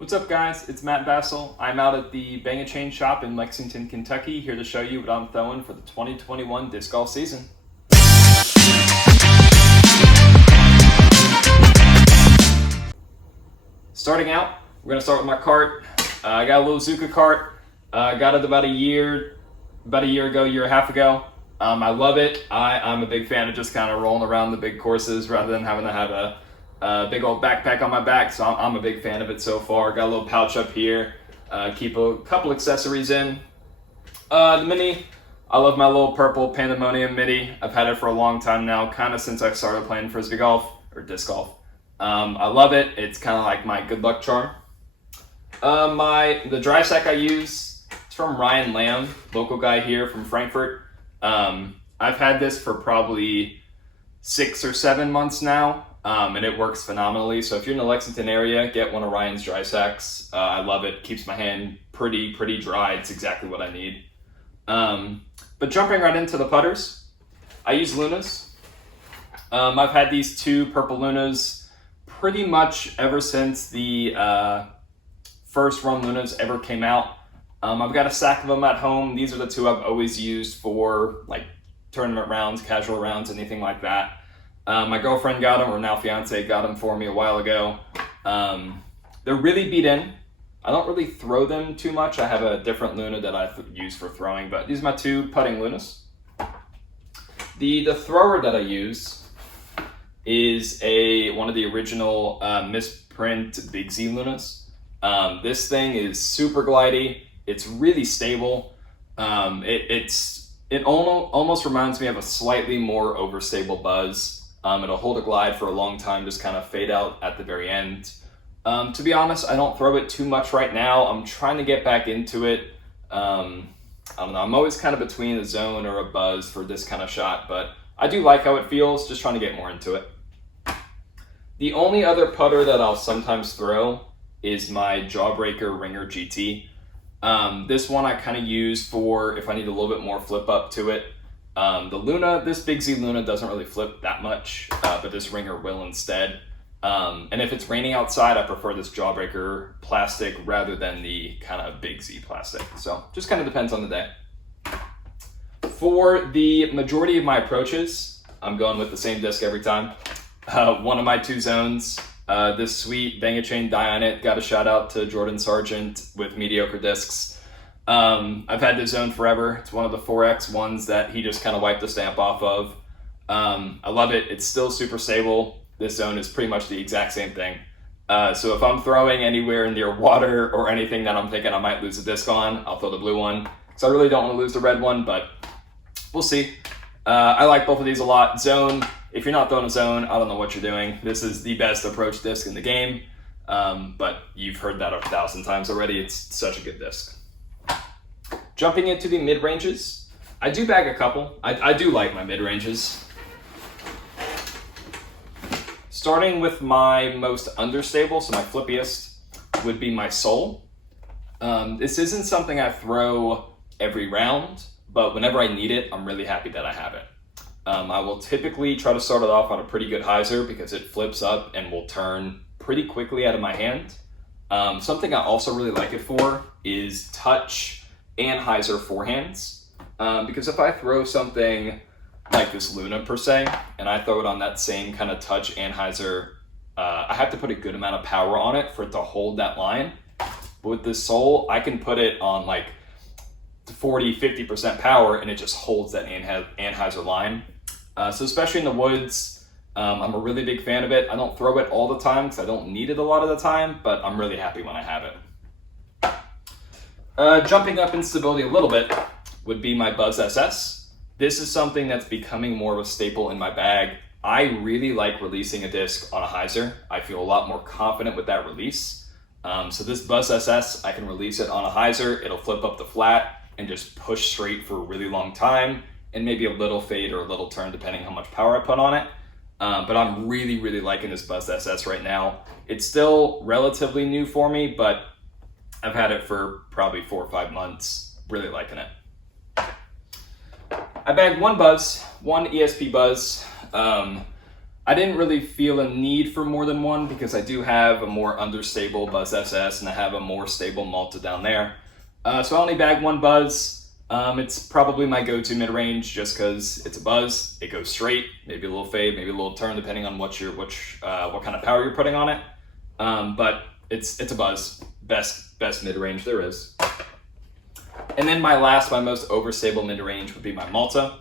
What's up, guys? It's Matt Vassil. I'm out at the Bang & Chain shop in Lexington, Kentucky, here to show you what I'm throwing for the 2021 disc golf season. Starting out, we're going to start with my cart. I got a little Zuka cart. Got it about a year ago, year and a half ago. I love it. I'm a big fan of just kind of rolling around the big courses rather than having to have a big old backpack on my back, so I'm a big fan of it so far. Got a little pouch up here, keep a couple accessories in. The Mini, I love my little purple Pandemonium Mini. I've had it for a long time now, kind of since I started playing Frisbee golf, or disc golf. I love it. It's kind of like my good luck charm. The dry sack I use, it's from Ryan Lamb, local guy here from Frankfurt. I've had this for probably 6 or 7 months now. And it works phenomenally. So if you're in the Lexington area, get one of Ryan's dry sacks. I love it. Keeps my hand pretty dry. It's exactly what I need. But jumping right into the putters, I use Lunas. I've had these two purple Lunas pretty much ever since the first run Lunas ever came out. I've got a stack of them at home. These are the two I've always used for like tournament rounds, casual rounds, anything like that. My girlfriend got them, or now fiance got them for me a while ago. They're really beat in. I don't really throw them too much. I have a different Luna that I use for throwing, but these are my two putting Lunas. The thrower that I use is one of the original misprint Big Z Lunas. This thing is super glidey. It's really stable. It almost reminds me of a slightly more overstable Buzz. It'll hold a glide for a long time, just kind of fade out at the very end. To be honest, I don't throw it too much right now. I'm trying to get back into it. I don't know, I'm always kind of between a zone or a Buzz for this kind of shot, but I do like how it feels, just trying to get more into it. The only other putter that I'll sometimes throw is my Jawbreaker Ringer GT. This one I kind of use for if I need a little bit more flip up to it. The Luna, this Big Z Luna doesn't really flip that much, but this Ringer will instead. And if it's raining outside, I prefer this Jawbreaker plastic rather than the kind of Big Z plastic. So just kind of depends on the day. For the majority of my approaches, I'm going with the same disc every time. One of my two zones, this sweet Bang & Chain dye on it. Got a shout out to Jordan Sargent with Mediocre Discs. I've had this zone forever. It's one of the 4X ones that he just kind of wiped the stamp off of. I love it. It's still super stable. This zone is pretty much the exact same thing. So if I'm throwing anywhere near water or anything that I'm thinking I might lose a disc on, I'll throw the blue one. So I really don't want to lose the red one, but we'll see. I like both of these a lot. Zone, if you're not throwing a zone, I don't know what you're doing. This is the best approach disc in the game. But you've heard that 1,000 times already. It's such a good disc. Jumping into the mid-ranges, I do bag a couple. I do like my mid-ranges. Starting with my most understable, so my flippiest, would be my Soul. This isn't something I throw every round, but whenever I need it, I'm really happy that I have it. I will typically try to start it off on a pretty good hyzer because it flips up and will turn pretty quickly out of my hand. Something I also really like it for is touch and hyzer forehands, because if I throw something like this Luna per se, and I throw it on that same kind of touch and hyzer, I have to put a good amount of power on it for it to hold that line. But with this Soul, I can put it on like 40-50% power and it just holds that anhyzer line. So especially in the woods, I'm a really big fan of it. I don't throw it all the time because I don't need it a lot of the time, but I'm really happy when I have it. Jumping up in stability a little bit would be my Buzz SS. This is something that's becoming more of a staple in my bag. I really like releasing a disc on a hyzer. I feel a lot more confident with that release. So this Buzz SS, I can release it on a hyzer. It'll flip up the flat and just push straight for a really long time, and maybe a little fade or a little turn depending how much power I put on it. But I'm really liking this Buzz SS right now. It's still relatively new for me, but I've had it for probably 4 or 5 months, really liking it. I bagged one Buzz, one ESP Buzz. I I didn't really feel a need for more than one because I do have a more understable Buzz SS and I have a more stable Malta down there. So I only bag one Buzz. It's probably my go-to mid-range just because it's a Buzz. It goes straight, maybe a little fade, maybe a little turn depending on what kind of power you're putting on it. But it's a Buzz. Best mid-range there is. And then my most overstable mid-range would be my Malta.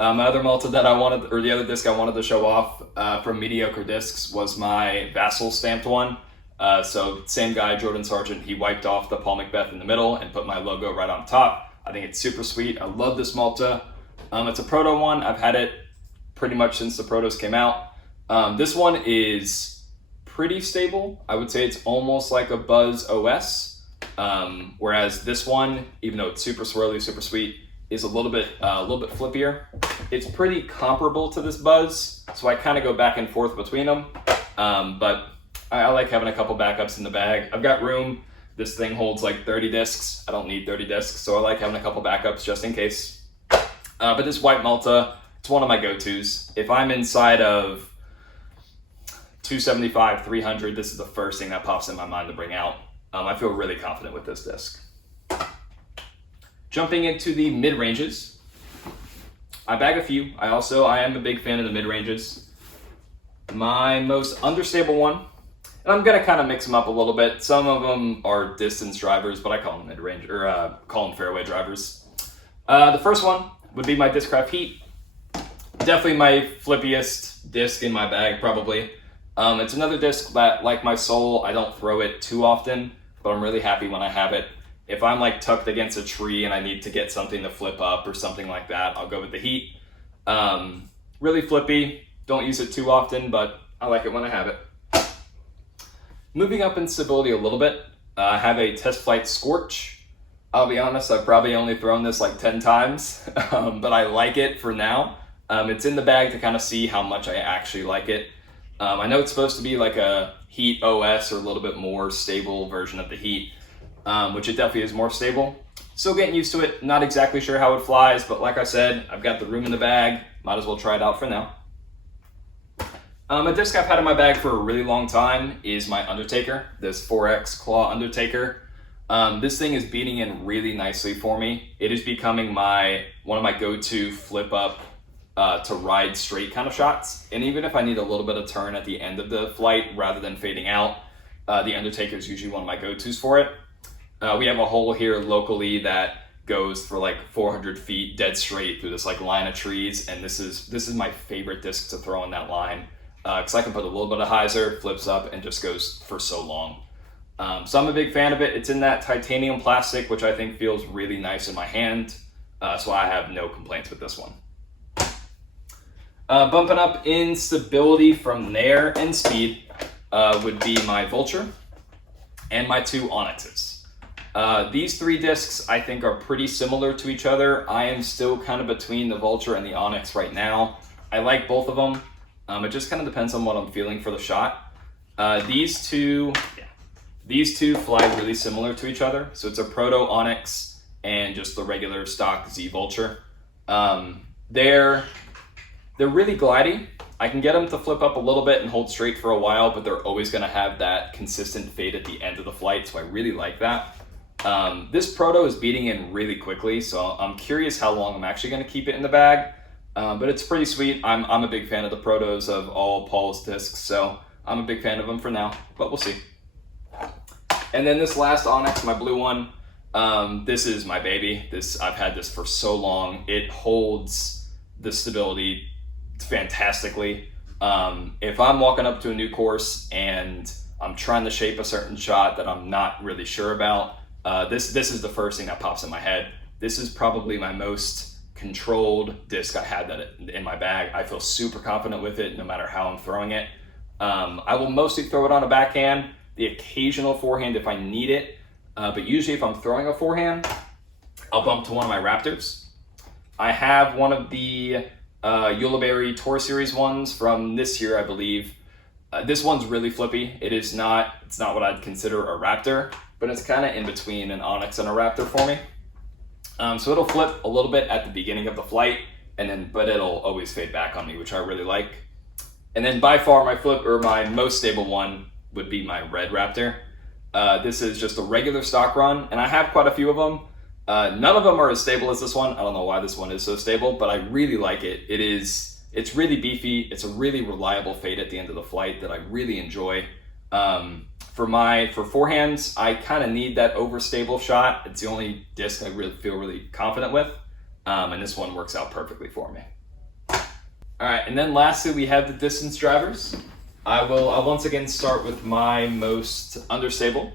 My other Malta that I wanted, or the other disc I wanted to show off from Mediocre Discs was my Vassil stamped one. So same guy, Jordan Sargent, he wiped off the Paul Macbeth in the middle and put my logo right on top. I think it's super sweet. I love this Malta. It's a proto one. I've had it pretty much since the protos came out. This one is pretty stable. I would say it's almost like a Buzz OS. Whereas this one, even though it's super swirly, super sweet, is a little bit flippier. It's pretty comparable to this Buzz, so I kind of go back and forth between them. But I like having a couple backups in the bag. I've got room. This thing holds like 30 discs. I don't need 30 discs, so I like having a couple backups just in case. But this white Malta, it's one of my go-tos. If I'm inside of 275, 300, this is the first thing that pops in my mind to bring out. I feel really confident with this disc. Jumping into the mid-ranges, I bag a few. I am a big fan of the mid-ranges. My most understable one, and I'm gonna kind of mix them up a little bit. Some of them are distance drivers, but I call them mid-range, or call them fairway drivers. The first one would be my Discraft Heat. Definitely my flippiest disc in my bag, probably. It's another disc that, like my Soul, I don't throw it too often, but I'm really happy when I have it. If I'm like tucked against a tree and I need to get something to flip up or something like that, I'll go with the Heat. Really flippy, don't use it too often, but I like it when I have it. Moving up in stability a little bit, I have a Test Flight Scorch. I'll be honest, I've probably only thrown this like 10 times, but I like it for now. It's in the bag to kind of see how much I actually like it. I know it's supposed to be like a Heat OS or a little bit more stable version of the Heat, which it definitely is more stable. Still getting used to it, not exactly sure how it flies, but like I said, I've got the room in the bag, might as well try it out for now. A disc I've had in my bag for a really long time is my Undertaker, this 4X Claw Undertaker. This thing is beating in really nicely for me. It is becoming one of my go-to flip up to ride straight kind of shots. And even if I need a little bit of turn at the end of the flight rather than fading out, the Undertaker is usually one of my go-tos for it. We have a hole here locally that goes for like 400 feet dead straight through this like line of trees, and this is my favorite disc to throw in that line because I can put a little bit of hyzer, flips up, and just goes for so long. So I'm a big fan of it. It's in that titanium plastic, which I think feels really nice in my hand, so I have no complaints with this one. Bumping up in stability from there and speed would be my Vulture and my two Onyxes. These three discs I think are pretty similar to each other. I am still kind of between the Vulture and the Onyx right now. I like both of them. It just kind of depends on what I'm feeling for the shot. These two fly really similar to each other. So it's a Proto Onyx and just the regular stock Z Vulture. They're really glidey. I can get them to flip up a little bit and hold straight for a while, but they're always gonna have that consistent fade at the end of the flight, so I really like that. This Proto is beating in really quickly, so I'm curious how long I'm actually gonna keep it in the bag, but it's pretty sweet. I'm a big fan of the Protos of all Paul's discs, so I'm a big fan of them for now, but we'll see. And then this last Onyx, my blue one, this is my baby. I've had this for so long. It holds the stability fantastically. If I'm walking up to a new course and I'm trying to shape a certain shot that I'm not really sure about, this is the first thing that pops in my head. This is probably my most controlled disc I had in my bag. I feel super confident with it no matter how I'm throwing it. I will mostly throw it on a backhand, the occasional forehand if I need it, but usually if I'm throwing a forehand, I'll bump to one of my Raptors. I have one of the Ulibarri Tour Series ones from this year, I believe. This one's really flippy. It's not what I'd consider a Raptor, but it's kind of in between an Onyx and a Raptor for me. So it'll flip a little bit at the beginning of the flight, but it'll always fade back on me, which I really like. And then by far my most stable one would be my Red Raptor. This is just a regular stock run, and I have quite a few of them. None of them are as stable as this one. I don't know why this one is so stable, but I really like it. It's really beefy. It's a really reliable fade at the end of the flight that I really enjoy. For forehands, I kind of need that overstable shot. It's the only disc I really feel really confident with, and this one works out perfectly for me. All right, and then lastly, we have the distance drivers. I'll once again start with my most understable,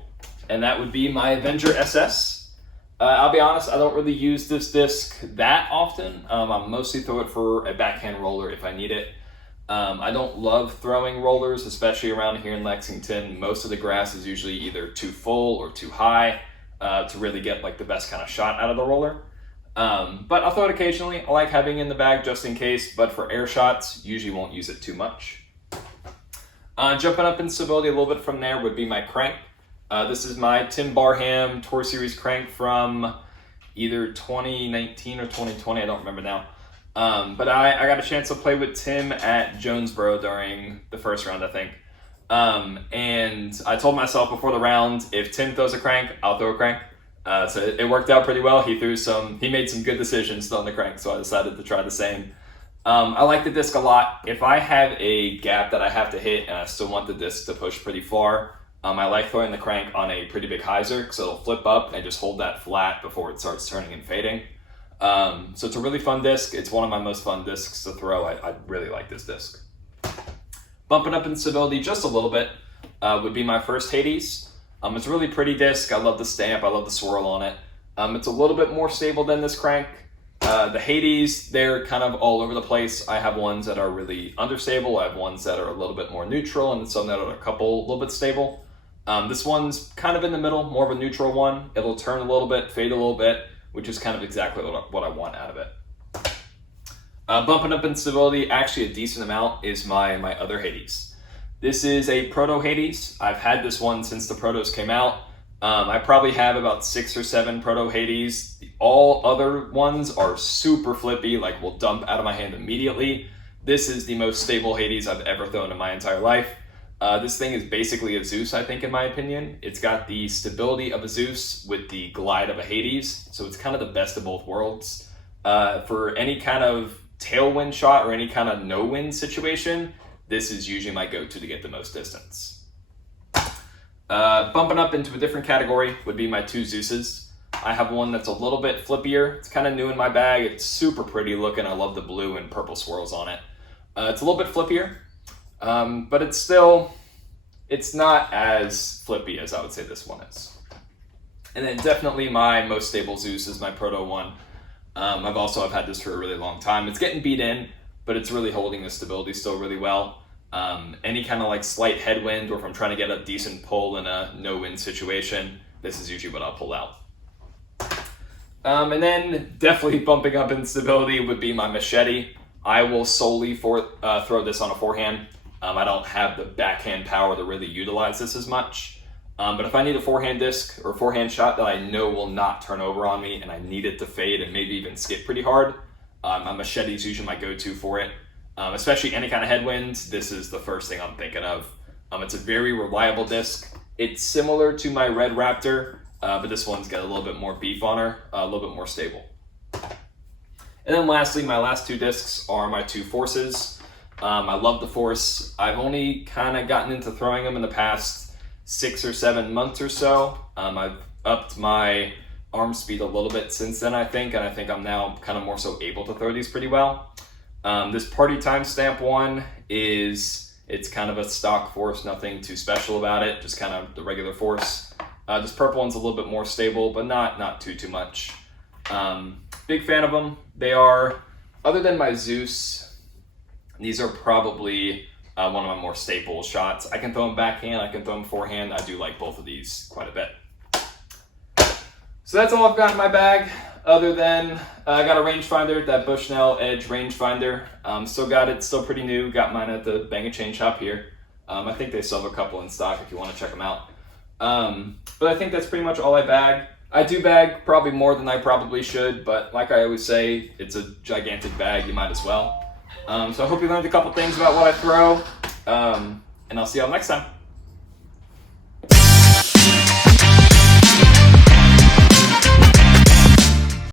and that would be my Avenger SS. I'll be honest, I don't really use this disc that often. I mostly throw it for a backhand roller if I need it. I don't love throwing rollers, especially around here in Lexington. Most of the grass is usually either too full or too high to really get like the best kind of shot out of the roller. But I'll throw it occasionally. I like having it in the bag just in case, but for air shots, usually won't use it too much. Jumping up in stability a little bit from there would be my crank. This is my Tim Barham Tour Series crank from either 2019 or 2020, I don't remember now. But I got a chance to play with Tim at Jonesboro during the first round, I think. And I told myself before the round, if Tim throws a crank, I'll throw a crank. So it worked out pretty well. He made some good decisions throwing the crank, so I decided to try the same. I like the disc a lot. If I have a gap that I have to hit and I still want the disc to push pretty far, I like throwing the crank on a pretty big hyzer, so it'll flip up and just hold that flat before it starts turning and fading. So it's a really fun disc. It's one of my most fun discs to throw. I really like this disc. Bumping up in stability just a little bit would be my first Hades. It's a really pretty disc. I love the stamp. I love the swirl on it. It's a little bit more stable than this crank. The Hades, they're kind of all over the place. I have ones that are really understable. I have ones that are a little bit more neutral, and some that are a little bit stable. This one's kind of in the middle, more of a neutral one. It'll turn a little bit, fade a little bit, which is kind of exactly what I want out of it. Bumping up in stability, actually a decent amount, is my other Hades. This is a Proto Hades. I've had this one since the Protos came out. I probably have about 6 or 7 Proto Hades. All other ones are super flippy, like will dump out of my hand immediately. This is the most stable Hades I've ever thrown in my entire life. This thing is basically a Zeus, I think, in my opinion. It's got the stability of a Zeus with the glide of a Hades, so it's kind of the best of both worlds. For any kind of tailwind shot or any kind of no-wind situation, this is usually my go-to to get the most distance. Bumping up into a different category would be my 2 Zeuses. I have one that's a little bit flippier. It's kind of new in my bag. It's super pretty looking. I love the blue and purple swirls on it. It's a little bit flippier, but it's not as flippy as I would say this one is. And then definitely my most stable Zeus is my Proto one. I've had this for a really long time. It's getting beat in, but it's really holding the stability still really well. Any kind of like slight headwind, or if I'm trying to get a decent pull in a no-wind situation, this is usually what I'll pull out. And then definitely bumping up in stability would be my Machete. I will solely throw this on a forehand. I don't have the backhand power to really utilize this as much. But if I need a forehand disc or forehand shot that I know will not turn over on me and I need it to fade and maybe even skip pretty hard, my Machete is usually my go-to for it. Especially any kind of headwind, this is the first thing I'm thinking of. It's a very reliable disc. It's similar to my Red Raptor, but this one's got a little bit more beef on her, a little bit more stable. And then lastly, my last 2 discs are my 2 Forces. I love the Force. I've only kind of gotten into throwing them in the past 6 or 7 months or so. I've upped my arm speed a little bit since then, I think, and I think I'm now kind of more so able to throw these pretty well. This Party Time Stamp one it's kind of a stock Force, nothing too special about it, just kind of the regular Force. This purple one's a little bit more stable, but not too much. Big fan of them. They are, other than my Zeus, these are probably one of my more staple shots. I can throw them backhand, I can throw them forehand. I do like both of these quite a bit. So that's all I've got in my bag, other than I got a rangefinder, that Bushnell Edge rangefinder. Still got it, still pretty new. Got mine at the Bang & Chain shop here. I think they still have a couple in stock if you want to check them out. But I think that's pretty much all I bag. I do bag probably more than I probably should, but like I always say, it's a gigantic bag, you might as well. So I hope you learned a couple things about what I throw, and I'll see y'all next time.